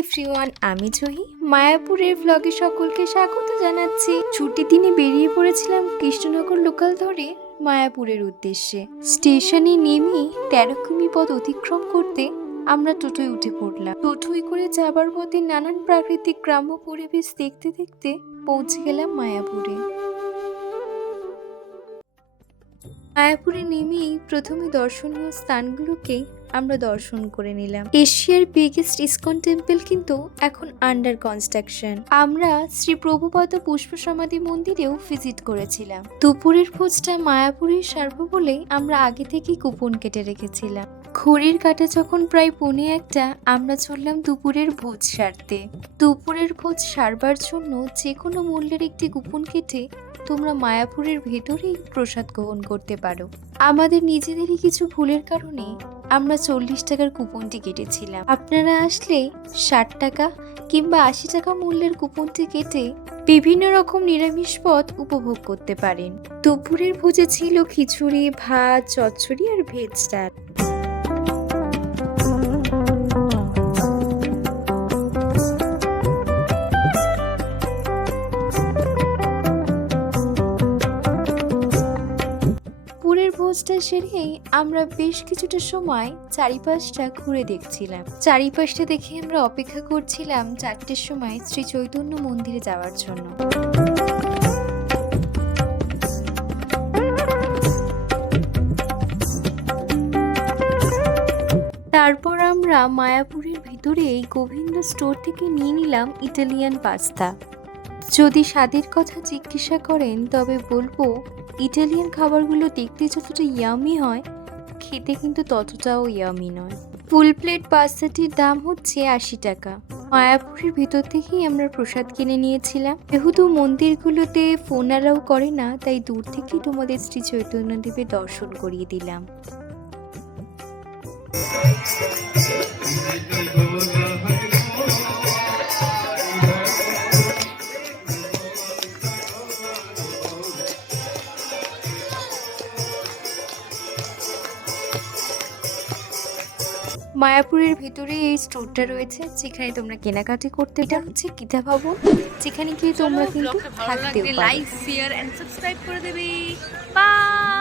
Everyone, আমি জহি মায়াপুরের ভ্লগে সকলকে স্বাগত জানাচ্ছি। ছুটির দিনে বেরিয়ে পড়েছিলাম কৃষ্ণনগর লোকাল ধরে মায়াপুরের উদ্দেশ্যে। স্টেশনে নেমে 13 কিমি পথ অতিক্রম করতে আমরা টোটোয় উঠে পড়লাম। টোটোয় করে যাবার পথে নানান প্রাকৃতিক গ্রাম্য পরিবেশ দেখতে দেখতে পৌঁছে গেলাম মায়াপুরে। মায়াপুরে নেমেই প্রথমে দর্শনীয় স্থানগুলোকে আমরা দর্শন করে নিলাম। এশিয়ার বিগেস্ট ইসকন টেম্পল কিন্তু এখন আন্ডার কনস্ট্রাকশন। আমরা শ্রী প্রভুপাদ পুষ্প সমাধি মন্দিরেও ভিজিট করেছিলাম। দুপুরের ভোজটা মায়াপুরের সারবো বলে আমরা আগে থেকেই কুপন কেটে রেখেছিলাম। ঘড়ির কাঁটা যখন প্রায় 1:45, আমরা চললাম দুপুরের ভোজ সারতে। দুপুরের ভোজ সারবার জন্য যে কোনো মূল্যের একটি কুপন কেটে তোমরা মায়াপুরের ভেতরেই প্রসাদ গ্রহণ করতে পারো। আমাদের নিজেদেরই কিছু ভুলের কারণে আমরা 40 টাকার কুপনটি কেটেছিলাম। আপনারা আসলে 60 টাকা কিংবা 80 টাকা মূল্যের কুপনটি কেটে বিভিন্ন রকম নিরামিষ পদ উপভোগ করতে পারেন। দুপুরের ভোজে ছিল খিচুড়ি, ভাত, চচ্চড়ি আর ভেজ ডাল। ভোজটা সেরেই আমরা বেশ কিছুটা সময় চারিপাশটা ঘুরে দেখছিলাম। চারিপাশটা দেখে আমরা অপেক্ষা করছিলাম 4টের সময় শ্রী চৈতন্য মন্দিরে যাওয়ার জন্য। তারপর আমরা মায়াপুরের ভিতরে এই গোবিন্দ স্টোর থেকে নিয়ে নিলাম ইটালিয়ান পাস্তা। যদি স্বাদের কথা জিজ্ঞাসা করেন তবে বলবো ইটালিয়ান খাবারগুলো দেখতে যতটা ইয়ামি হয়, খেতে কিন্তু ততটাও ইয়ামি নয়। ফুল প্লেট পাস্তাটির দাম হচ্ছে 80 টাকা। মায়াপুরের ভিতর থেকেই আমরা প্রসাদ কিনে নিয়েছিলাম। যেহেতু মন্দিরগুলোতে ফোন অ্যালাউ করে না, তাই দূর থেকেই তোমাদের শ্রী চৈতন্যদেবের দর্শন করিয়ে দিলাম। মায়াপুরের ভিতরে এই স্টোরটা রয়েছে যেখানে তোমরা কেনাকাটি করতে। এটা হচ্ছে গীতা ভবন, যেখানে গিয়ে তোমরা কিন্তু থাকতেও পারো। লাইক, শেয়ার এন্ড সাবস্ক্রাইব করে দেবে। বাই।